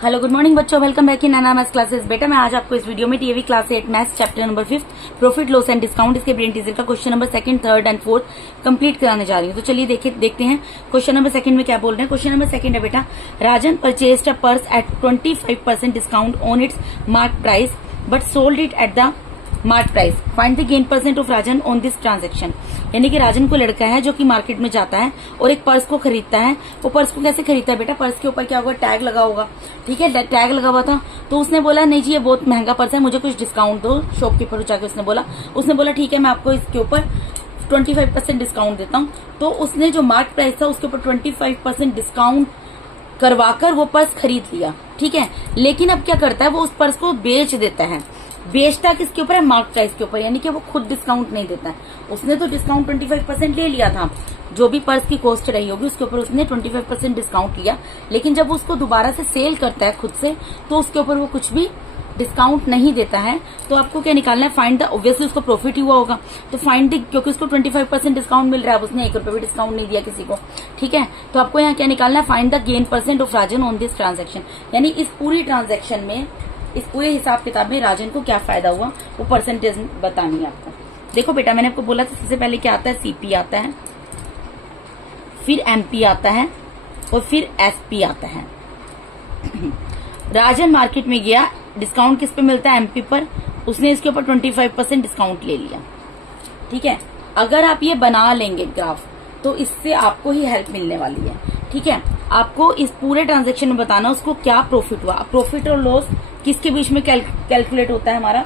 Hello good morning बच्चों, welcome back in Naina maths classes. बेटा मैं आज आपको इस वीडियो में टीएवी class 8 maths chapter number 5 profit loss and discount इसके ब्रेन टीजर का क्वेश्चन नंबर 2, 3 एंड 4 कंप्लीट कराने जा रही हूँ। तो चलिए देखते हैं क्वेश्चन नंबर 2 में क्या बोल रहे हैं। क्वेश्चन नंबर 2 है बेटा, Rajan purchased a purse at 25% discount on its mark price but sold it at the mark price. Find the gain percent of Rajan on this transaction. यानी कि राजन को लड़का है जो कि मार्केट में जाता है और एक पर्स को खरीदता है। वो पर्स को कैसे खरीदता है बेटा, पर्स के ऊपर क्या होगा, टैग लगा होगा। ठीक है, टैग लगा हुआ था तो उसने बोला नहीं जी ये बहुत महंगा पर्स है, मुझे कुछ डिस्काउंट दो। शॉपकीपर जाके उसने बोला ठीक है मैं आपको इसके ऊपर 25% डिस्काउंट देता हूँ। तो उसने जो मार्क प्राइस था उसके ऊपर 25% डिस्काउंट करवाकर वो पर्स खरीद लिया। ठीक है, लेकिन अब क्या करता है, वो उस पर्स को बेच देता है। बेचता किसके ऊपर है, मार्क प्राइस के ऊपर। यानी कि वो खुद डिस्काउंट नहीं देता है। उसने तो डिस्काउंट 25% ले लिया था, जो भी पर्स की कॉस्ट रही होगी उसके ऊपर उसने 25% डिस्काउंट लिया। लेकिन जब उसको दोबारा से सेल करता है खुद से तो उसके ऊपर वो कुछ भी डिस्काउंट नहीं देता है। तो आपको क्या निकालना है, फाइंड द, ऑब्वियसली उसको प्रॉफिट ही हुआ होगा तो फाइंड द, क्योंकि उसको 25% डिस्काउंट मिल रहा है, उसने 1 रुपए भी डिस्काउंट नहीं दिया किसी को। ठीक है, तो आपको यहाँ क्या निकालना है, find the gain percent of Rajan on this transaction. यानी इस पूरी ट्रांजेक्शन में, इस पूरे हिसाब किताब में राजन को क्या फायदा हुआ वो परसेंटेज बतानी है आपको। देखो बेटा मैंने आपको बोला था सबसे पहले क्या आता है, सीपी आता है, फिर एमपी आता है और फिर एसपी आता है। राजन मार्केट में गया, डिस्काउंट किस पे मिलता है, एमपी पर। उसने इसके ऊपर 25% डिस्काउंट ले लिया। ठीक है, अगर आप ये बना लेंगे ग्राफ तो इससे आपको ही हेल्प मिलने वाली है। ठीक है, आपको इस पूरे ट्रांजेक्शन में बताना उसको क्या प्रॉफिट हुआ। प्रॉफिट और लॉस किसके बीच में कैलकुलेट होता है, हमारा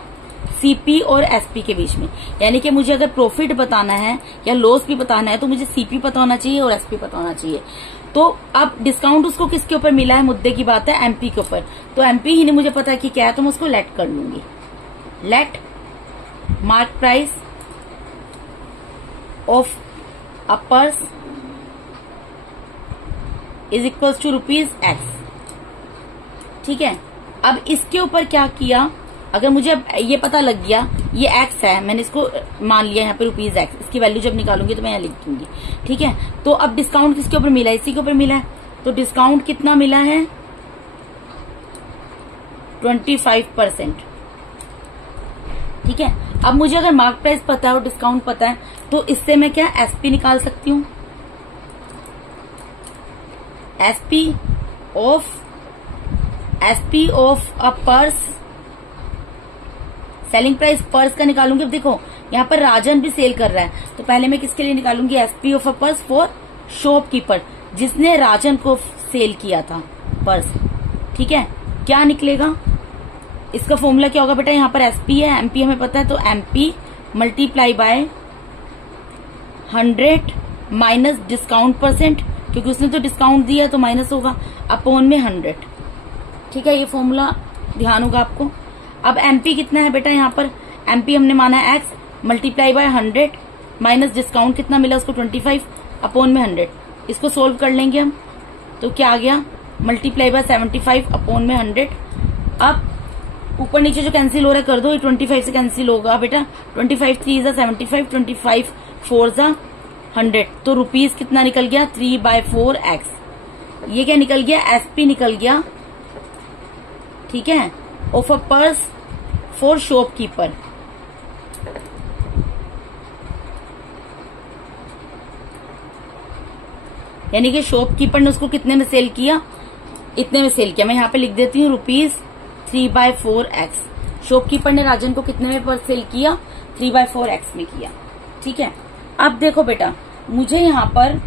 सीपी और एसपी के बीच में। यानी कि मुझे अगर प्रॉफिट बताना है या लॉस भी बताना है तो मुझे सीपी पता होना चाहिए और एसपी पता होना चाहिए। तो अब डिस्काउंट उसको किसके ऊपर मिला है, मुद्दे की बात है एमपी के ऊपर। तो एमपी ही नहीं मुझे पता है कि क्या है, तो मैं उसको लेट कर लूंगी। Let mark price of a purse is equal to ₹X। ठीक है, अब इसके ऊपर क्या किया, अगर मुझे अब ये पता लग गया ये x है, मैंने इसको मान लिया यहाँ पे ₹X, इसकी वैल्यू जब निकालूंगी तो मैं यहाँ लिख दूंगी। ठीक है, तो अब डिस्काउंट किसके ऊपर मिला है, इसी के ऊपर मिला है। तो डिस्काउंट कितना मिला है, 25%। ठीक है, अब मुझे अगर मार्क प्राइस पता है और डिस्काउंट पता है तो इससे मैं क्या एसपी निकाल सकती हूँ। SP of a purse, selling price purse का निकालूंगी। अब देखो यहाँ पर राजन भी सेल कर रहा है तो पहले मैं किसके लिए निकालूंगी, SP of a purse for shopkeeper, जिसने राजन को सेल किया था पर्स। ठीक है, क्या निकलेगा, इसका फॉर्मूला क्या होगा बेटा, यहाँ पर एसपी है, एमपी हमें पता है, तो MP multiply by 100 minus discount percent, क्योंकि उसने तो डिस्काउंट दिया तो माइनस होगा, अपॉन में 100। ठीक है, ये फॉर्मूला ध्यान होगा आपको। अब एमपी कितना है बेटा, यहाँ पर एमपी हमने माना है x, multiply by 100 minus discount कितना मिला उसको 25, अपॉन में 100। इसको सोल्व कर लेंगे हम तो क्या आ गया, मल्टीप्लाई बाय 75 अपॉन में 100। अब ऊपर नीचे जो कैंसिल हो रहा है कर दो, ये 25 से कैंसिल होगा बेटा। 25 3 × 75, 25 4 × 100, तो रुपीज कितना निकल गया, 3/4x। ये क्या निकल गया, एसपी निकल गया। ठीक है, of a purse for shopkeeper. यानी कि शॉपकीपर ने उसको कितने में सेल किया, इतने में सेल किया। मैं यहाँ पे लिख देती हूँ ₹3/4x। शॉपकीपर ने राजन को कितने में पर्स सेल किया, 3/4x में किया। ठीक है, अब देखो बेटा मुझे यहाँ पर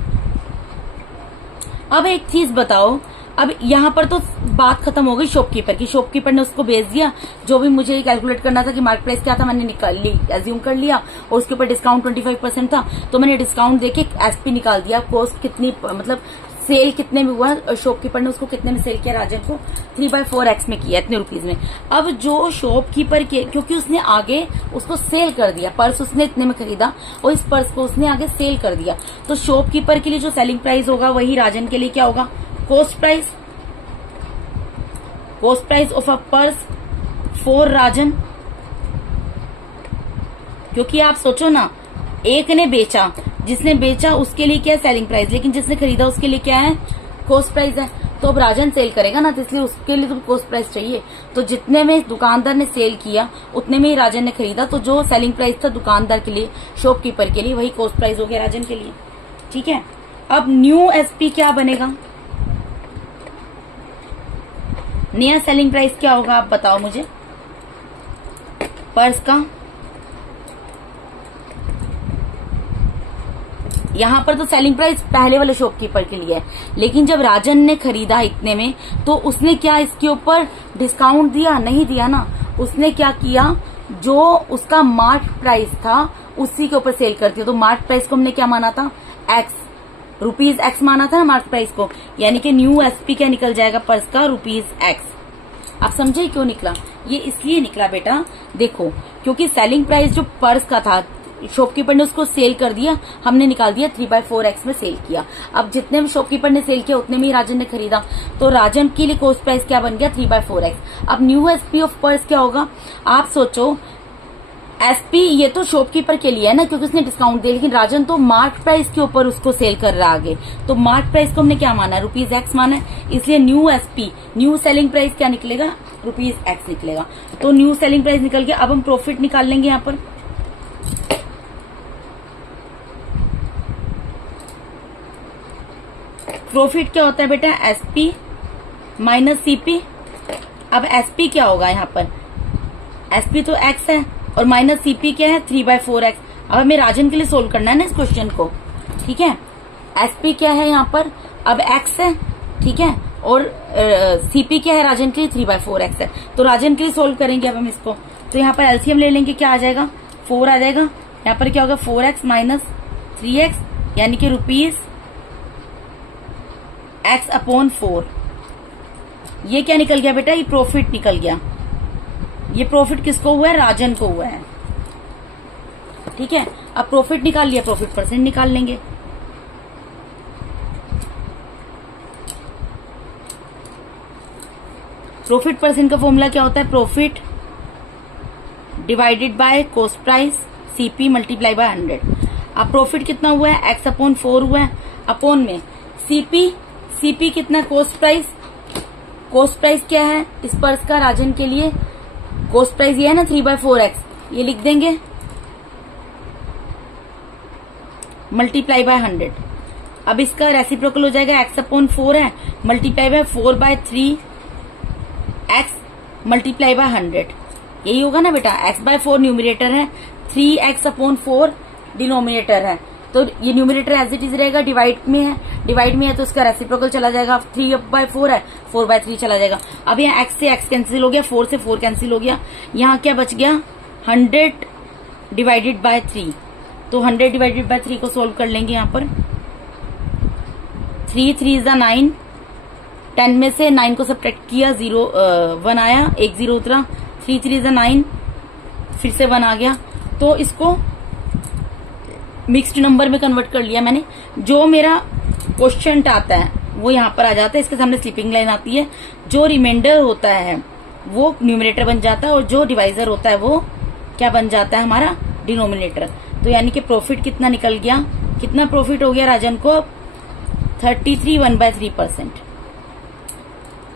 अब एक चीज बताओ, अब यहाँ पर तो बात खत्म हो गई शॉपकीपर की। शॉपकीपर ने उसको भेज दिया, जो भी मुझे कैलकुलेट करना था कि मार्क प्राइस क्या था मैंने निकाल ली, एज्यूम कर लिया, और उसके ऊपर डिस्काउंट 25% था तो मैंने डिस्काउंट देके एसपी निकाल दिया। कॉस्ट कितनी, मतलब सेल कितने में हुआ, शॉपकीपर ने उसको कितने में सेल किया, राजन को 3/4x में किया, इतने रुपीज में। अब जो शॉपकीपर के, क्योंकि उसने आगे उसको सेल कर दिया, पर्स उसने इतने में खरीदा और इस पर्स को उसने आगे सेल कर दिया, तो शॉपकीपर के लिए जो सेलिंग प्राइस होगा वही राजन के लिए क्या होगा, cost price of a purse for Rajan. क्योंकि आप सोचो ना, एक ने बेचा, जिसने बेचा उसके लिए क्या है सेलिंग प्राइस, लेकिन जिसने खरीदा उसके लिए क्या है कॉस्ट प्राइस है। तो अब राजन सेल करेगा ना, तो इसलिए उसके लिए तो कॉस्ट प्राइस चाहिए। तो जितने में दुकानदार ने सेल किया उतने में ही राजन ने खरीदा, तो जो सेलिंग प्राइस था दुकानदार के लिए, शॉपकीपर के लिए, वही कॉस्ट प्राइस हो गया राजन के लिए। ठीक है, अब न्यू एसपी क्या बनेगा, नया सेलिंग प्राइस क्या होगा आप बताओ मुझे पर्स का। यहां पर तो सेलिंग प्राइस पहले वाले शॉपकीपर के लिए है, लेकिन जब राजन ने खरीदा इतने में तो उसने क्या इसके ऊपर डिस्काउंट दिया, नहीं दिया ना। उसने क्या किया, जो उसका मार्क प्राइस था उसी के ऊपर सेल कर दिया। तो मार्क प्राइस को हमने क्या माना था, एक्स, रुपीज एक्स माना था ना मार्क प्राइस को, यानी कि न्यू एसपी क्या निकल जाएगा पर्स का, रुपीज एक्स। आप समझे क्यों निकला, ये इसलिए निकला बेटा, देखो क्योंकि सेलिंग प्राइस जो पर्स का था शॉपकीपर ने उसको सेल कर दिया, हमने निकाल दिया 3/4x में सेल किया। अब जितने में शॉपकीपर ने सेल किया उतने में ही राजन ने खरीदा, तो राजन के लिए कॉस्ट प्राइस क्या बन गया, 3/4x। अब न्यू एसपी ऑफ पर्स क्या होगा, आप सोचो, एसपी ये तो शॉपकीपर के लिए है ना क्योंकि उसने डिस्काउंट दिया, लेकिन राजन तो मार्क प्राइस के ऊपर उसको सेल कर रहा आगे, तो मार्क प्राइस को हमने क्या माना है, रुपीज एक्स माना है, इसलिए new SP, new selling price क्या निकलेगा, रुपीज एक्स निकलेगा। तो न्यू सेलिंग प्राइस निकल गया। अब हम प्रॉफिट निकाल लेंगे यहाँ पर। प्रॉफिट क्या होता है बेटा, एसपी माइनस सीपी। अब एसपी क्या होगा यहाँ पर, एसपी तो एक्स है और माइनस सीपी क्या है, 3/4x। अब हमें राजन के लिए सोल्व करना है ना इस क्वेश्चन को, ठीक है। एसपी क्या है यहाँ पर, अब एक्स है, ठीक है, और सीपी क्या है राजन के लिए, 3/4x है। तो राजन के लिए सोल्व करेंगे अब हम इसको, तो यहाँ पर एलसीएम ले लेंगे, क्या आ जाएगा, 4 आ जाएगा। यहाँ पर क्या होगा, 4x माइनस 3x यानी कि रुपीज x/4। ये क्या निकल गया बेटा, ये प्रॉफिट निकल गया। ये प्रॉफिट किसको हुआ है, राजन को हुआ है, ठीक है। अब प्रॉफिट निकाल लिया, प्रॉफिट परसेंट निकाल लेंगे। प्रॉफिट परसेंट का फॉर्मूला क्या होता है, profit divided by cost price CP multiply by 100। अब प्रॉफिट कितना हुआ है, x/4 हुआ है, अपॉन में सीपी कितना, कॉस्ट प्राइस। कॉस्ट प्राइस क्या है इस पर्स का राजन के लिए, कॉस्ट प्राइस ये है ना 3/4x, ये लिख देंगे, मल्टीप्लाई बाय 100। अब इसका रेसिप्रोकल हो जाएगा, x/4 है multiply by 4/3x multiply by 100, यही होगा ना बेटा। x/4 न्यूमरेटर है, 3x/4 डिनोमिनेटर है, तो ये न्यूमरेटर एज इट इज रहेगा, डिवाइड में है तो इसका रेसिप्रोकल चला जाएगा, 3/4 है 4/3 चला जाएगा। अब यहाँ x से x कैंसिल हो गया, 4 से 4 कैंसिल हो गया, यहाँ क्या बच गया, 100 डिवाइडेड बाय 3। तो 100 डिवाइडेड बाय 3 को सोल्व कर लेंगे यहाँ पर। 3 × 9, 10 में से 9 को सब्ट्रैक्ट किया, 1 आया, 1 0 उतरा, 3 × 9 फिर से 1 आ गया। तो इसको मिक्स्ड नंबर में कन्वर्ट कर लिया मैंने। जो मेरा क्वेश्चन आता है वो यहाँ पर आ जाता है, इसके सामने स्लीपिंग लाइन आती है, जो रिमाइंडर होता है वो न्यूमरेटर बन जाता है और जो डिवाइजर होता है वो क्या बन जाता है, हमारा डिनोमिनेटर। तो यानी कि प्रॉफिट कितना निकल गया, कितना प्रॉफिट हो गया राजन को, 33 1/3%,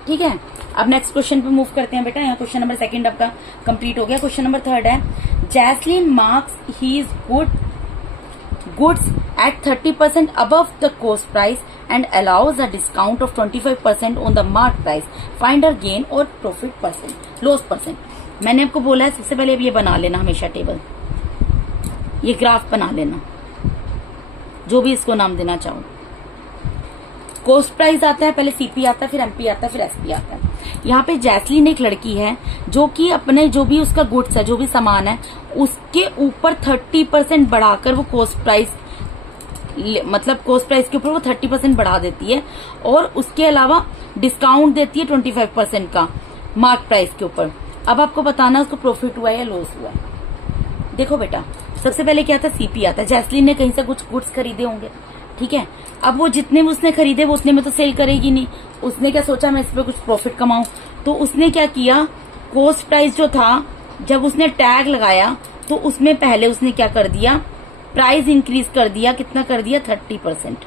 ठीक है। अब नेक्स्ट क्वेश्चन पे मूव करते हैं बेटा। यहाँ क्वेश्चन नंबर 2 आपका कंप्लीट हो गया। क्वेश्चन नंबर 3 है, जैस्लीन marks his goods at 30% above the cost price and allows a discount of 25% on the mark price. Find her gain or profit percent, loss percent. मैंने आपको बोला है सबसे पहले अब ये बना लेना हमेशा टेबल, ये ग्राफ बना लेना, जो भी इसको नाम देना चाहो। कॉस्ट प्राइस आता है, पहले सीपी आता है, फिर एमपी आता है, फिर एसपी आता है। यहाँ पे जैस्लीन एक लड़की है जो कि अपने जो भी उसका गुड्स है, जो भी सामान है, उसके ऊपर 30% बढ़ाकर वो कॉस्ट प्राइस, मतलब कॉस्ट प्राइस के ऊपर वो 30% बढ़ा देती है और उसके अलावा डिस्काउंट देती है 25% का मार्क प्राइस के ऊपर। अब आपको बताना उसको प्रॉफिट हुआ है या लॉस हुआ है। देखो बेटा, सबसे पहले क्या था, सीपी आता है। जैस्लीन ने कहीं से कुछ गुड्स खरीदे होंगे, ठीक है। अब वो जितने में उसने खरीदे वो उतने में तो सेल करेगी नहीं, उसने क्या सोचा मैं इस पे कुछ प्रॉफिट कमाऊं, तो उसने क्या किया, कॉस्ट प्राइस जो था जब उसने टैग लगाया तो उसमें पहले उसने क्या कर दिया, प्राइस इंक्रीज कर दिया, कितना कर दिया, 30%।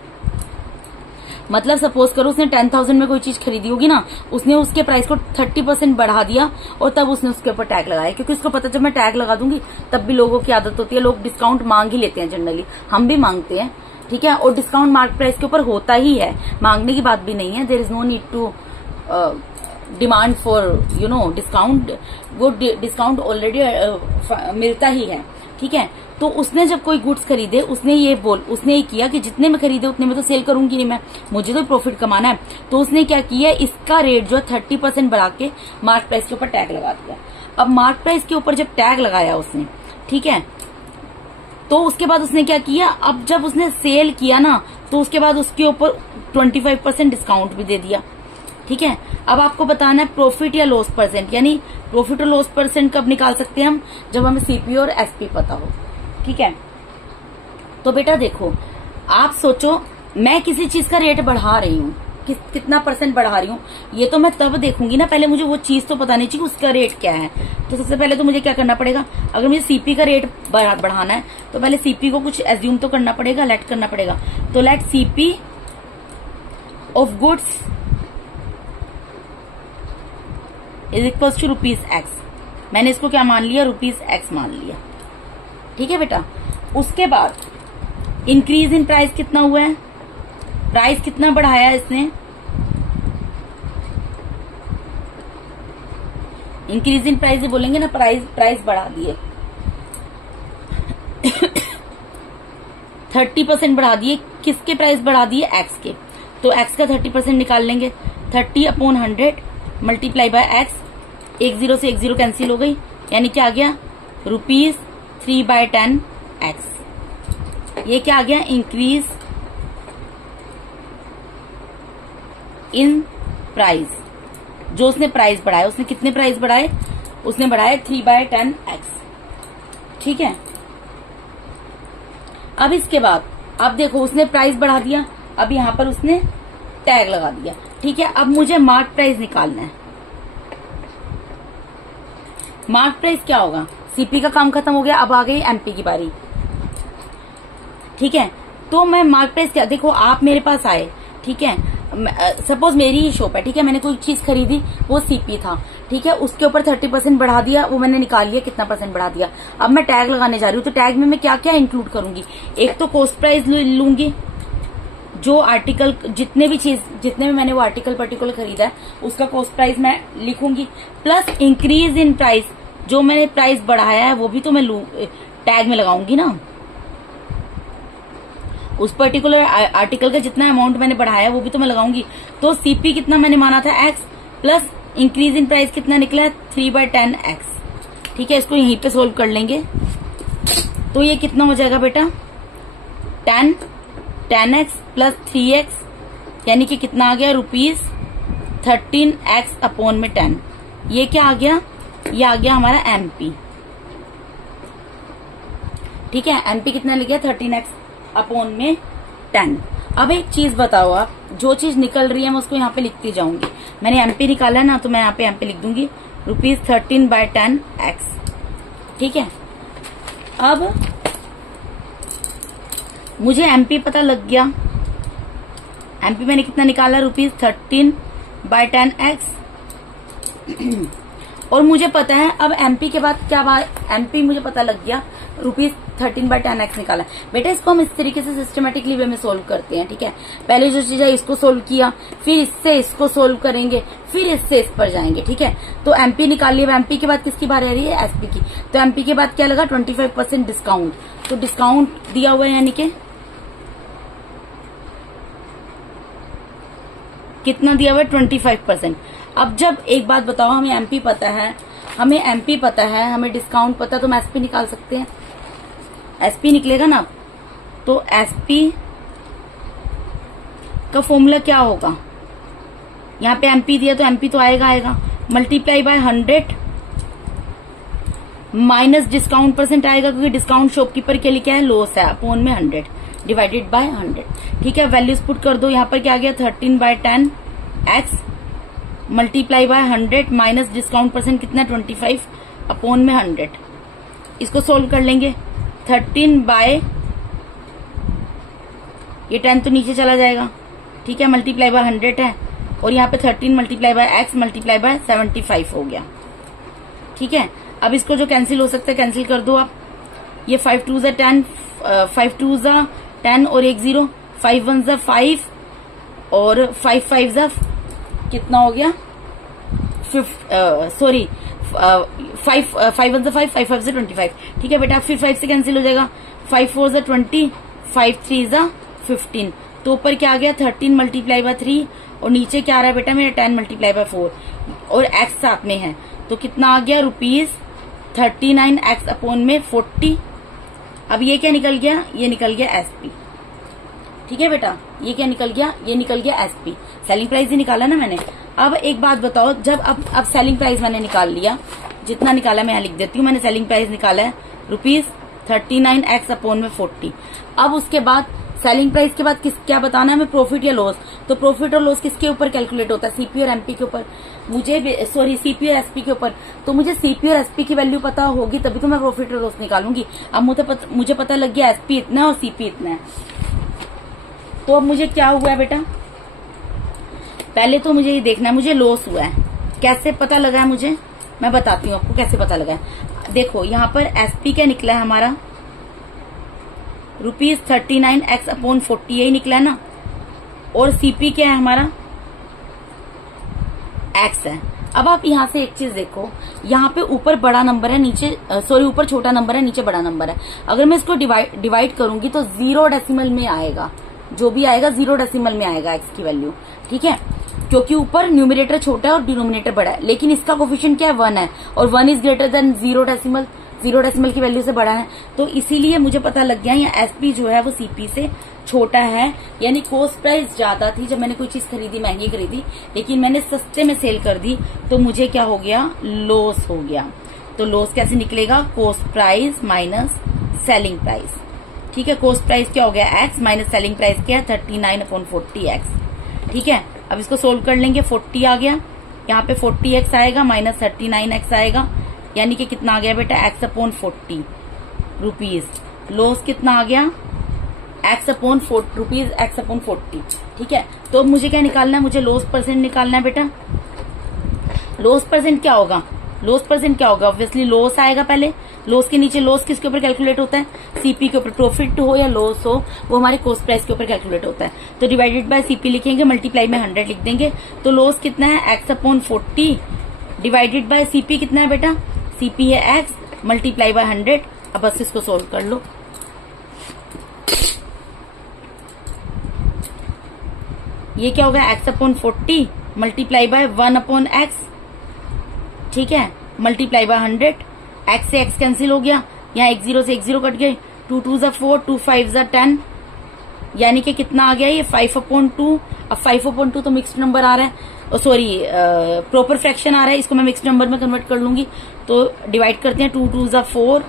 मतलब सपोज करो उसने 10,000 में कोई चीज खरीदी होगी ना, उसने उसके प्राइस को 30% बढ़ा दिया और तब उसने उसके ऊपर टैग लगाया, क्योंकि उसको पता जब मैं टैग लगा दूंगी तब भी लोगों की आदत होती है, लोग डिस्काउंट मांग ही लेते हैं जनरली, हम भी मांगते हैं, ठीक है। और डिस्काउंट मार्केट प्राइस के ऊपर होता ही है, मांगने की बात भी नहीं है, there is no need to demand for discount, वो डिस्काउंट ऑलरेडी मिलता ही है, ठीक है। तो उसने जब कोई गुड्स खरीदे, उसने ये किया कि जितने में खरीदे उतने में तो सेल करूंगी नहीं मैं, मुझे तो प्रॉफिट कमाना है। तो उसने क्या किया, इसका रेट जो है 30% बढ़ा के मार्केट प्राइस के ऊपर टैग लगा दिया। अब मार्केट प्राइस के ऊपर जब टैग लगाया उसने, ठीक है, तो उसके बाद उसने क्या किया, अब जब उसने सेल किया ना तो उसके बाद उसके ऊपर 25% डिस्काउंट भी दे दिया, ठीक है। अब आपको बताना है प्रॉफिट या लॉस परसेंट, यानी प्रॉफिट और लॉस परसेंट कब निकाल सकते हैं हम, जब हमें सीपी और एसपी पता हो, ठीक है। तो बेटा देखो, आप सोचो मैं किसी चीज का रेट बढ़ा रही हूँ, कितना परसेंट बढ़ा रही हूँ, ये तो मैं तब देखूंगी ना, पहले मुझे वो चीज तो पता नहीं चाहिए उसका रेट क्या है। तो सबसे पहले तो मुझे क्या करना पड़ेगा, अगर मुझे सीपी का रेट बढ़ाना है तो पहले सीपी को कुछ एज्यूम तो करना पड़ेगा, लेट करना पड़ेगा। तो let CP of goods is equal to ₹X। मैंने इसको क्या मान लिया, ₹X मान लिया, ठीक है बेटा। उसके बाद इंक्रीज इन प्राइस कितना हुआ है, प्राइस कितना बढ़ाया इसने, इंक्रीज इन प्राइस बोलेंगे ना, प्राइस बढ़ा दिए 30% बढ़ा दिए, किसके प्राइस बढ़ा दिए, X के। तो X का 30% निकाल लेंगे, 30/100 मल्टीप्लाई बाय X, 1 0 से 1 0 कैंसिल हो गई, यानी क्या आ गया, ₹3/10X। ये क्या आ गया, इंक्रीज इन प्राइस, जो उसने प्राइस बढ़ाया, उसने कितने प्राइस बढ़ाए, उसने बढ़ाए 3/10X, ठीक है। अब इसके बाद अब देखो उसने प्राइस बढ़ा दिया, अब यहां पर उसने टैग लगा दिया, ठीक है। अब मुझे मार्क प्राइस निकालना है। मार्क प्राइस क्या होगा, सीपी का काम खत्म हो गया, अब आ गई एमपी की बारी, ठीक है। तो मैं मार्क प्राइस क्या, देखो आप मेरे पास आए, ठीक है, सपोज मेरी ही शॉप है, ठीक है, मैंने कोई चीज खरीदी, वो सीपी था, ठीक है, उसके ऊपर 30% बढ़ा दिया, वो मैंने निकाल लिया कितना परसेंट बढ़ा दिया। अब मैं टैग लगाने जा रही हूँ, तो टैग में मैं क्या क्या इंक्लूड करूंगी, एक तो कॉस्ट प्राइस लूंगी, जो आर्टिकल जितने में मैंने वो आर्टिकल पर्टिकुलर खरीदा है उसका कॉस्ट प्राइस मैं लिखूंगी, प्लस इंक्रीज इन प्राइस, जो मैंने प्राइस बढ़ाया है वो भी तो मैं टैग में लगाऊंगी ना, उस पर्टिकुलर आर्टिकल का जितना अमाउंट मैंने बढ़ाया वो भी तो मैं लगाऊंगी। तो सीपी कितना मैंने माना था X, plus increase in price कितना निकला 3/10X, ठीक है। इसको यहीं पे सोल्व कर लेंगे, तो ये कितना हो जाएगा बेटा, 10X प्लस 3X, यानी कि कितना आ गया, ₹13X/10। ये क्या आ गया, ये आ गया हमारा एमपी, ठीक है। एमपी कितना लिख गया, 13X/10। अब एक चीज बताओ आप, जो चीज निकल रही है मैं उसको यहाँ पे लिखती जाऊंगी, मैंने एमपी निकाला है ना, तो मैं यहाँ पे एमपी लिख दूंगी ₹13/10X, ठीक है। अब मुझे एमपी पता लग गया, एमपी मैंने कितना निकाला, ₹13/10X, और मुझे पता है अब एमपी के बाद क्या बात, एमपी मुझे पता लग गया, ₹13/10X निकाला। बेटा इसको हम इस तरीके से सिस्टमेटिकली वे में सोल्व करते हैं, ठीक है। पहले जो चीज है इसको सोल्व किया, फिर इससे इसको सोल्व करेंगे, फिर इससे इस पर जाएंगे, ठीक है। तो एमपी निकाल लिया, एमपी के बाद किसकी बारी आ रही है, एसपी की। तो एमपी के बाद क्या लगा, 25% डिस्काउंट, तो डिस्काउंट दिया हुआ है, यानी कि कितना दिया हुआ है, 25%। अब जब एक बात बताओ, हमें एमपी पता है, हमें डिस्काउंट पता है, तो हम एसपी निकाल सकते हैं, एसपी निकलेगा ना। तो एसपी का फॉर्मूला क्या होगा, यहाँ पे एमपी दिया तो एमपी तो आएगा, multiply by 100 minus discount percent आएगा, क्योंकि डिस्काउंट शॉपकीपर के लिए क्या है, लॉस है, अपॉन में 100 डिवाइडेड बाय 100, ठीक है। वैल्यूज पुट कर दो, यहाँ पर क्या आ गया, 13/10X multiply by 100 minus discount percent कितना, 25 अपॉन में 100। इसको सोल्व कर लेंगे, 13 बाय ये 10 तो नीचे चला जाएगा, ठीक है, मल्टीप्लाई बाय 100 है, और यहाँ पे 13 multiply by x multiply by 75 हो गया। ठीक है, अब इसको जो कैंसिल हो सकता है कैंसिल कर दो आप। ये 5 2 10, 5 2 10 और 1 0, 5 1 5 और 5 5 कितना हो गया, 5 1 5, 5 5 25। ठीक है बेटा, फिर 5 से कैंसिल हो जाएगा, 5 4 20, 5 3 15। तो ऊपर क्या आ गया 13 मल्टीप्लाई बाय 3, और नीचे क्या आ रहा है बेटा मेरा 10 मल्टीप्लाई बाय 4, और x साथ में है, तो कितना आ गया ₹39 x अपॉन में 40। अब ये क्या निकल गया, ये निकल गया एसपी। ठीक है बेटा, ये क्या निकल गया, ये निकल गया एसपी, सेलिंग प्राइस ही निकाला ना मैंने। अब एक बात बताओ, जब अब सेलिंग प्राइस मैंने निकाल लिया, जितना निकाला मैं यहाँ लिख देती हूँ, मैंने सेलिंग प्राइस निकाला है ₹39 x अपॉन में 40। अब उसके बाद सेलिंग प्राइस के बाद क्या बताना है हमें, प्रॉफिट या लॉस। तो प्रॉफिट और लॉस किसके ऊपर कैलकुलेट होता है, सीपी और एमपी के ऊपर, सीपी और एसपी के ऊपर। तो मुझे सीपी और एसपी की वैल्यू पता होगी तभी तो मैं प्रॉफिट और लॉस निकालूंगी। अब मुझे पता लग गया एसपी इतना है और सीपी इतना है। तो अब मुझे क्या हुआ है बेटा, पहले तो मुझे ये देखना है मुझे लॉस हुआ है, कैसे पता लगा है मुझे, मैं बताती हूँ आपको कैसे पता लगा है। देखो यहाँ पर एसपी क्या निकला है हमारा, ₹39 x अपॉन 40 यही निकला है ना, और सीपी क्या है हमारा x है। अब आप यहाँ से एक चीज देखो, यहाँ पे ऊपर बड़ा नंबर है, नीचे ऊपर छोटा नंबर है, नीचे बड़ा नंबर है। अगर मैं इसको डिवाइड करूंगी तो 0 डेसिमल में आएगा, जो भी आएगा 0 डेसिमल में आएगा x की वैल्यू। ठीक है, क्योंकि ऊपर न्यूमरेटर छोटा है और डिनोमिनेटर बड़ा है, लेकिन इसका कोफिशिएंट क्या है 1 है, और 1 is greater than 0 decimal, 0 decimal की वैल्यू से बड़ा है। तो इसीलिए मुझे पता लग गया यहाँ एसपी जो है वो सीपी से छोटा है, यानी कॉस्ट प्राइस ज्यादा थी जब मैंने कोई चीज खरीदी, महंगी खरीदी, लेकिन मैंने सस्ते में सेल कर दी, तो मुझे क्या हो गया, लॉस हो गया। तो लॉस कैसे निकलेगा, cost price minus selling price. ठीक है, कॉस्ट प्राइस क्या हो गया x माइनस सेलिंग प्राइस क्या है 39 अपॉन 40x। ठीक है, अब इसको सोल्व कर लेंगे, 40 आ गया, यहाँ पे 40x आएगा माइनस 39x आएगा, यानी कि कितना आ गया बेटा x अपॉन 40 रुपीज। लॉस कितना आ गया x upon rupees, x upon 40। ठीक है, तो मुझे क्या निकालना है, मुझे लॉस परसेंट निकालना है बेटा। लॉस परसेंट क्या होगा, लॉस परसेंट क्या होगा, ऑब्वियसली लॉस आएगा पहले, लॉस के नीचे लॉस किसके ऊपर कैलकुलेट होता है, सीपी के ऊपर। प्रॉफिट हो या लॉस हो वो हमारे कॉस्ट प्राइस के ऊपर कैलकुलेट होता है। तो डिवाइडेड बाय सीपी लिखेंगे, मल्टीप्लाई में 100 लिख देंगे, तो लॉस कितना है x upon 40 divided by CP कितना है बेटा, सीपी है x मल्टीप्लाई बाय 100। अब बस इसको सोल्व कर लो, ये क्या होगा x upon 40 multiply by 1 upon x। ठीक है, मल्टीप्लाई बाय 100, x से x कैंसिल हो गया, यहाँ 1 0 से 1 0 कट गए, 2 2 4, 2 5 10, यानी कि कितना आ गया ये 5 अपॉन 2। अब 5 अपॉन 2 तो मिक्स्ड नंबर आ रहा है, प्रॉपर फ्रैक्शन आ रहा है, इसको मैं मिक्स्ड नंबर में कन्वर्ट कर लूंगी। तो डिवाइड करते हैं, 2 2 4,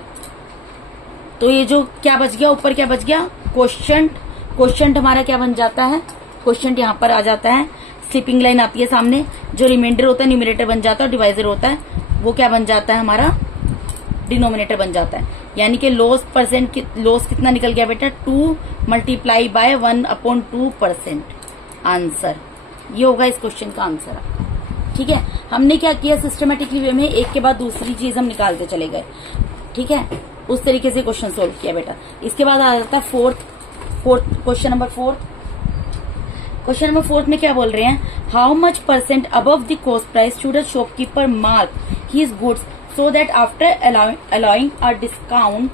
तो ये जो क्या बच गया, ऊपर क्या बच गया, क्वोशिएंट हमारा क्या बन जाता है, क्वोशिएंट यहाँ पर आ जाता है, स्लिपिंग लाइन आती है सामने, जो रिमाइंडर होता है न्यूमरेटर बन जाता है, डिवाइजर होता है वो क्या बन जाता है हमारा, डिनोमिनेटर बन जाता है। यानी कि लॉस कितना निकल गया बेटा, 2 मल्टीप्लाई बाय 1 अपॉन 2%। आंसर ये होगा इस क्वेश्चन का आंसर। ठीक है, हमने क्या किया, सिस्टमेटिकली वे में एक के बाद दूसरी चीज हम निकालते चले गए। ठीक है, उस तरीके से क्वेश्चन सोल्व किया बेटा। इसके बाद आ जाता है क्वेश्चन नंबर 4। क्वेश्चन नंबर 4 में क्या बोल रहे हैं, how much percent above the cost price should a shopkeeper mark his goods so that after allowing a discount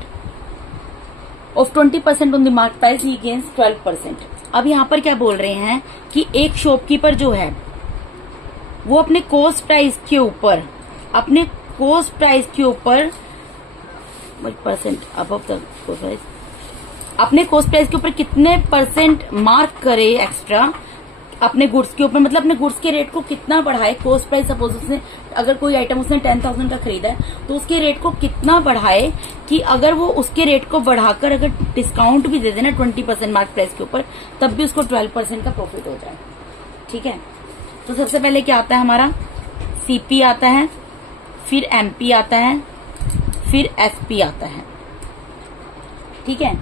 of 20% on the mark price he gains 12%। अब यहाँ पर क्या बोल रहे हैं कि एक शॉपकीपर जो है वो अपने कॉस्ट प्राइस के ऊपर percent above the cost price, अपने कॉस्ट प्राइस के ऊपर कितने परसेंट मार्क करे एक्स्ट्रा अपने गुड्स के ऊपर, मतलब अपने गुड्स के रेट को कितना बढ़ाए। कॉस्ट प्राइस सपोज उसने अगर कोई आइटम उसने 10,000 का खरीदा है तो उसके रेट को कितना बढ़ाए कि अगर वो उसके रेट को बढ़ाकर अगर डिस्काउंट भी दे देना 20% मार्क प्राइस के ऊपर, तब भी उसको 12% का प्रॉफिट हो जाए। ठीक है, तो सबसे पहले क्या आता है हमारा, सीपी आता है, फिर एमपी आता है, फिर एसपी आता है। ठीक है,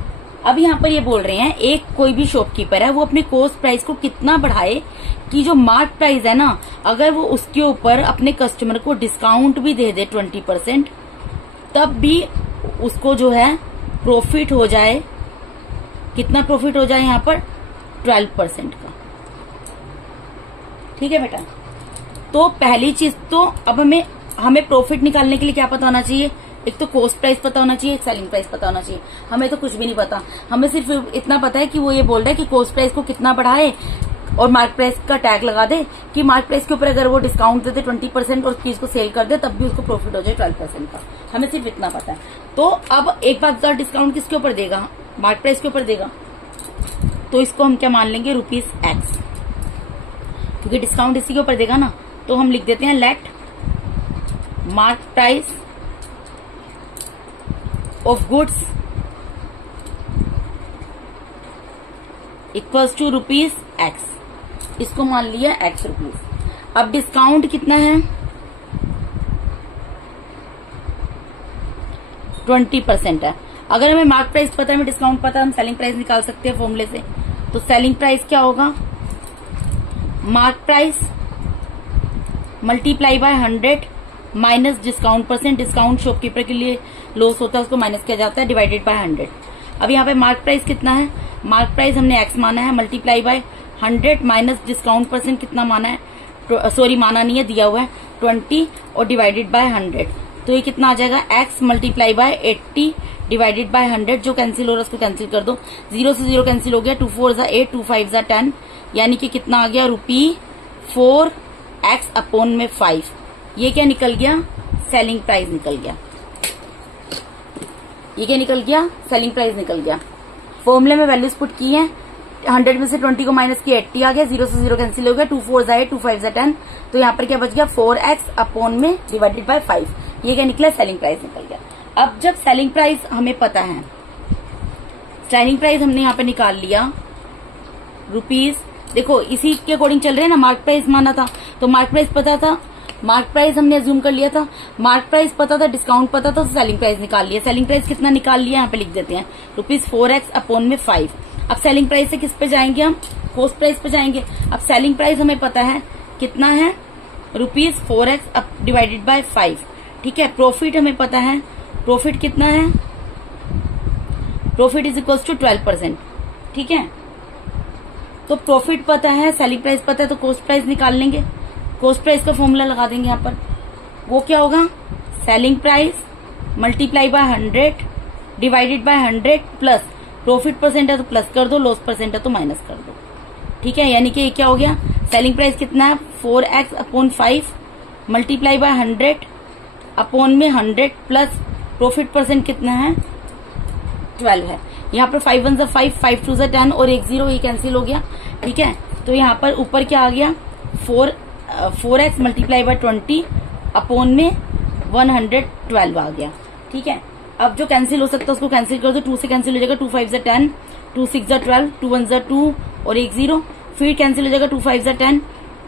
अब यहाँ पर ये बोल रहे हैं एक कोई भी शॉपकीपर है वो अपने कॉस्ट प्राइस को कितना बढ़ाए कि जो मार्क प्राइस है ना, अगर वो उसके ऊपर अपने कस्टमर को डिस्काउंट भी दे दे 20%, तब भी उसको जो है प्रॉफिट हो जाए। कितना प्रॉफिट हो जाए यहाँ पर? 12% का। ठीक है बेटा। तो पहली चीज तो अब हमें प्रॉफिट निकालने के लिए क्या पता होना चाहिए? एक तो कॉस्ट प्राइस पता होना चाहिए, एक सेलिंग प्राइस पता होना चाहिए। हमें तो कुछ भी नहीं पता, हमें सिर्फ इतना पता है कि वो ये बोल रहा है कि कॉस्ट प्राइस को कितना बढ़ाए और मार्क प्राइस का टैग लगा दे कि मार्क प्राइस के ऊपर अगर वो डिस्काउंट देते 20% और चीज को सेल कर दे तब भी उसको प्रॉफिट हो जाए 12% का। हमें सिर्फ इतना पता है। तो अब एक बात, डिस्काउंट किसके ऊपर देगा? मार्क प्राइस के ऊपर देगा। तो इसको हम क्या मान लेंगे? ₹X, क्योंकि डिस्काउंट इसी के ऊपर देगा ना। तो हम लिख देते हैं let mark price of goods equals to ₹X। इसको मान लिया X रुपीज। अब डिस्काउंट कितना है? 20% है। अगर हमें मार्क प्राइस पता है, हमें डिस्काउंट पता है, हम सेलिंग प्राइस निकाल सकते हैं फॉर्मूले से। तो सेलिंग प्राइस क्या होगा? Mark price multiply by 100 minus discount %। Discount shopkeeper के लिए लॉस होता है, उसको माइनस किया जाता है, डिवाइडेड बाय 100। अब यहाँ पे मार्क प्राइस कितना है? मार्क प्राइस हमने X माना है, मल्टीप्लाई बाय 100 माइनस डिस्काउंट % कितना माना है? सॉरी, माना नहीं है, दिया हुआ है 20 और डिवाइडेड बाय 100। तो ये कितना आ जाएगा? X multiply by 80 divided by 100। जो कैंसिल हो रहा है उसको कैंसिल कर दो। 0 से 0 कैंसिल हो गया। 2 4 = 8, 2 5 = 10, यानी कि कितना आ गया? ₹4X अपॉन में 5। ये क्या निकल गया? सेलिंग प्राइस निकल गया। ये क्या निकल गया? सेलिंग प्राइस निकल गया। फॉर्मूले में वैल्यूज पुट की है, 100 में से 20 को माइनस किया, 80 आ गया। 0 से 0 कैंसिल हो गया। 2 4 = 8, 2 5 = 10। तो यहाँ पर क्या बच गया? 4X अपॉन में डिवाइडेड बाय 5। ये क्या निकला? सेलिंग प्राइस निकल गया। अब जब सेलिंग प्राइस हमें पता है, सेलिंग प्राइस हमने यहाँ पे निकाल लिया ₹। देखो इसी के अकॉर्डिंग चल रहे हैं ना। मार्क प्राइस माना था तो मार्क प्राइस पता था, मार्क प्राइस हमने अज्यूम कर लिया था, मार्क प्राइस पता था, डिस्काउंट पता था, तो सेलिंग प्राइस निकाल लिया। सेलिंग प्राइस कितना निकाल लिया? यहाँ पे लिख देते हैं ₹4X अपॉन में 5। अब सेलिंग प्राइस से किस पे जाएंगे हम? कॉस्ट प्राइस पे जाएंगे। अब सेलिंग प्राइस हमें पता है कितना है? ₹4X divided by 5। ठीक है। प्रॉफिट हमें पता है, प्रॉफिट कितना है? Profit is equals to 12%। ठीक है। तो प्रॉफिट पता है, सेलिंग प्राइस पता है, तो कॉस्ट प्राइस निकाल लेंगे। कॉस्ट प्राइस का फॉर्मूला लगा देंगे यहाँ पर। वो क्या होगा? Selling price multiply by 100 divided by 100 plus profit % है तो प्लस कर दो, लॉस % है तो माइनस कर दो। ठीक है। यानी कि क्या हो गया? सेलिंग प्राइस कितना है? 4X upon 5 multiply by 100 upon में 100 प्लस प्रॉफिट % कितना है? 12 है। यहाँ पर 5 1 = 5, 5 2 = 10 और 1 0, ये कैंसिल हो गया। ठीक है। तो यहाँ पर ऊपर क्या आ गया? 4X मल्टीप्लाई बाय 20 अपॉन में 112 आ गया। ठीक है। अब जो कैंसिल हो सकता है उसको कैंसिल कर दो। 2 से कैंसिल हो जाएगा, 2 5 = 10, 2 6 = 12, 2 1 = 2 और 1 0। फिर कैंसिल हो जाएगा, 2 5 = 10,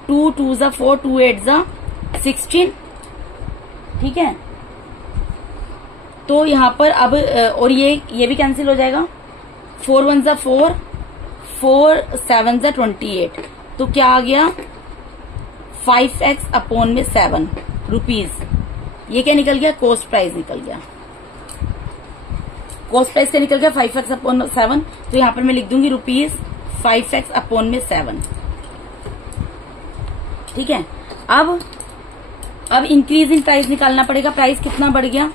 2 2 = 4, 2 8 = 16। ठीक है। तो यहाँ पर अब और ये भी कैंसिल हो जाएगा। 4 1 = 4, 4 7 = 28। तो क्या आ गया? 5X अपॉन में 7 ₹। ये क्या निकल गया? कॉस्ट प्राइस निकल गया। कॉस्ट प्राइस क्या निकल गया? 5X upon 7। तो यहाँ पर मैं लिख दूंगी ₹5X अपॉन में 7। ठीक है। अब इंक्रीज इन प्राइस निकालना पड़ेगा। प्राइस कितना बढ़ गया?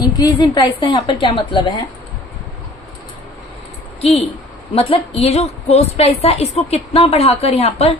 इंक्रीज इन प्राइस का यहाँ पर क्या मतलब है कि मतलब ये जो कॉस्ट प्राइस था इसको कितना बढ़ाकर यहाँ पर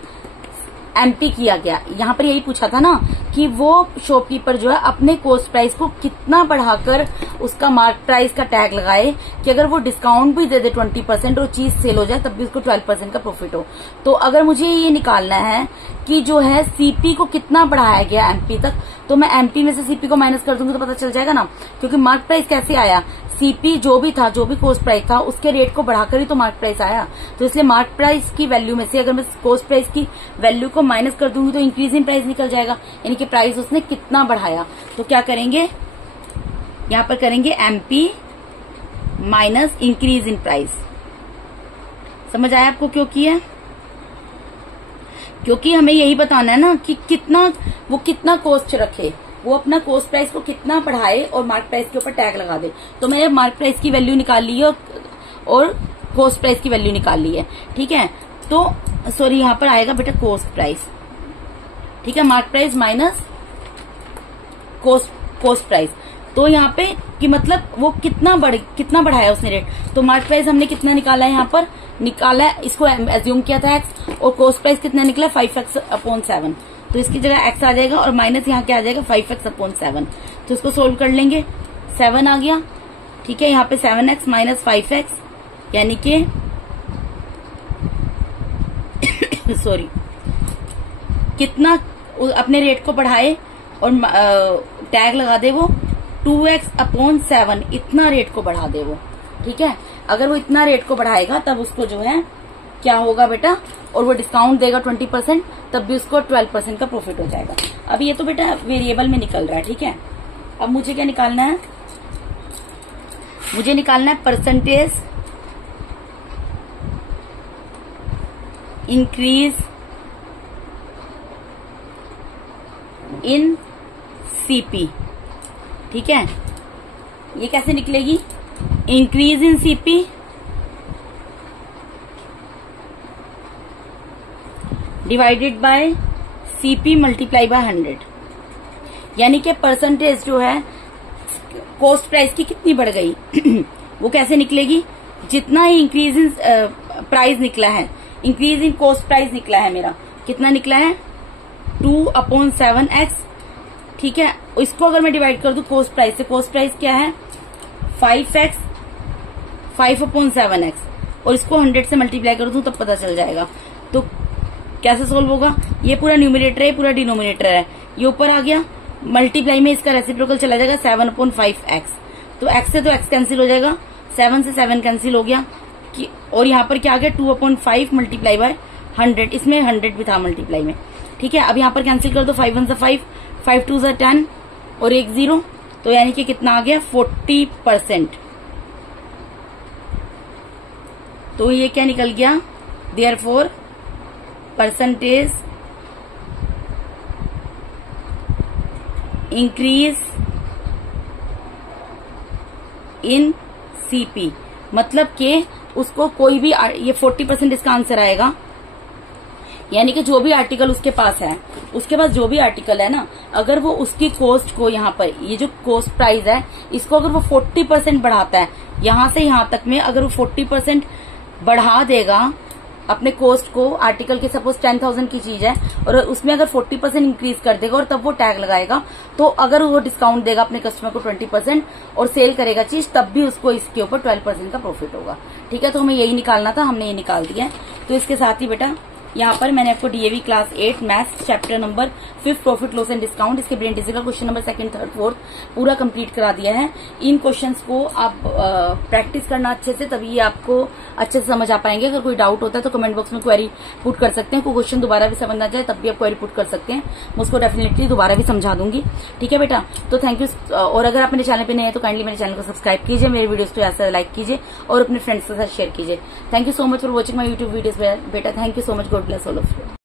एमपी किया गया। यहाँ पर यही पूछा था ना कि वो शॉपकीपर जो है अपने कॉस्ट प्राइस को कितना बढ़ाकर उसका मार्क प्राइस का टैग लगाए कि अगर वो डिस्काउंट भी दे दे 20% और चीज सेल हो जाए तब भी उसको 12% का प्रॉफिट हो। तो अगर मुझे ये निकालना है कि जो है सीपी को कितना बढ़ाया गया एमपी तक, तो मैं एमपी में से सीपी को माइनस कर दूंगी तो पता चल जाएगा ना। क्योंकि मार्क प्राइस कैसे आया? सीपी जो भी था, जो भी कॉस्ट प्राइस था, उसके रेट को बढ़ाकर ही तो मार्केट प्राइस आया। तो इसलिए मार्केट प्राइस की वैल्यू में से अगर मैं कॉस्ट प्राइस की वैल्यू को माइनस कर दूंगी तो इंक्रीज इन प्राइस निकल जाएगा, यानी कि प्राइस उसने कितना बढ़ाया। तो क्या करेंगे, यहां पर करेंगे MP minus increase in price. समझ आया आपको क्यों किया? क्योंकि हमें यही बताना है ना कि वो कितना कॉस्ट रखे, वो अपना कॉस्ट प्राइस को कितना बढ़ाए और मार्केट प्राइस के ऊपर टैग लगा दे। तो मैंने मार्केट प्राइस की वैल्यू निकाल ली है और कॉस्ट प्राइस की वैल्यू निकाल ली है। ठीक है, तो सॉरी यहां पर आएगा बेटा कॉस्ट प्राइस। ठीक है, market price minus cost price. तो यहाँ पे कि मतलब वो कितना बढ़ाया उसने रेट। तो मार्केट प्राइस हमने कितना निकाला है, यहाँ पर निकाला है, इसको एज्यूम किया था x, और कॉस्ट प्राइस कितना निकला 5x/7। तो इसकी जगह x आ जाएगा और माइनस यहाँ क्या आ जाएगा 5x/7। तो इसको सोल्व कर लेंगे, 7 आ गया। ठीक है, यहाँ पे 7x माइनस 5x यानी कि सॉरी कितना अपने रेट को बढ़ाए और टैग लगा दे वो 2x/7, इतना रेट को बढ़ा दे वो। ठीक है, अगर वो इतना रेट को बढ़ाएगा तब उसको जो है क्या होगा बेटा, और वो डिस्काउंट देगा 20%, तब भी उसको 12% का प्रॉफिट हो जाएगा। अब ये तो बेटा वेरिएबल में निकल रहा है। ठीक है, अब मुझे क्या निकालना है, मुझे निकालना है परसेंटेज इंक्रीज इन सीपी। ठीक है, ये कैसे निकलेगी, increase in CP divided by CP multiply by 100, यानी कि परसेंटेज जो है कॉस्ट प्राइस की कितनी बढ़ गई वो कैसे निकलेगी, जितना ही इंक्रीज इन प्राइस निकला है, इंक्रीज इन कॉस्ट प्राइस निकला है मेरा, कितना निकला है 2/7x। ठीक है, इसको अगर मैं डिवाइड कर दूं कॉस्ट प्राइस से, कॉस्ट प्राइस क्या है 5x 5/7x, और इसको 100 से मल्टीप्लाई कर दूं तब पता चल जाएगा। तो कैसे सोल्व होगा, ये पूरा न्यूमिनेटर है, पूरा डिनोमिनेटर है, ये ऊपर आ गया, मल्टीप्लाई में इसका रेसिप्रोकल चला जाएगा 7/5x। तो x से तो x कैंसिल हो जाएगा, 7 से 7 कैंसिल हो गया, और यहाँ पर क्या आ गया 2/5 मल्टीप्लाई बाय 100, इसमें 100 भी था मल्टीप्लाई में। ठीक है, अब यहाँ पर कैंसिल कर दो, 5 1 से 5, 5 2 से 10 और 1 0, तो यानी कि कितना आ गया 40%। तो ये क्या निकल गया, therefore percentage increase in CP, मतलब कि उसको कोई भी ये 40% इसका आंसर आएगा, यानी कि जो भी आर्टिकल उसके पास है, उसके पास जो भी आर्टिकल है ना, अगर वो उसकी कॉस्ट को यहाँ पर ये जो कॉस्ट प्राइस है इसको अगर वो 40% बढ़ाता है, यहां से यहां तक में अगर वो 40% बढ़ा देगा अपने कॉस्ट को, आर्टिकल की सपोज 10,000 की चीज है और उसमें अगर 40% इंक्रीज कर देगा और तब वो टैग लगाएगा, तो अगर वो डिस्काउंट देगा अपने कस्टमर को 20% और सेल करेगा चीज, तब भी उसको इसके ऊपर 12% का प्रॉफिट होगा। ठीक है, तो हमें यही निकालना था, हमने ये निकाल दिया है। तो इसके साथ ही बेटा यहाँ पर मैंने आपको DAV class 8 maths chapter number 5 profit loss and discount, इसके ब्रेन टीजर का question number 2nd 3rd 4th पूरा कंप्लीट करा दिया है। इन क्वेश्चंस को आप प्रैक्टिस करना अच्छे से, तभी ये आपको अच्छे से समझ आ पाएंगे। अगर कोई डाउट होता है तो कमेंट बॉक्स में क्वेरी पुट कर सकते हैं, कोई क्वेश्चन दोबारा भी समझ ना जाए तब भी आप क्वेरी पुट कर सकते हैं, मैं उसको डेफिनेटली दोबारा भी समझा दूंगी। ठीक है बेटा, तो थैंक यू। और अगर आप मेरे चैनल पे नए हैं तो काइंडली मेरे चैनल को सब्सक्राइब कीजिए, मेरे वीडियोस को ऐसा लाइक कीजिए और अपने फ्रेंड्स के साथ शेयर कीजिए। Thank you so much for watching my YouTube videos बेटा, thank you so much, God bless all of you.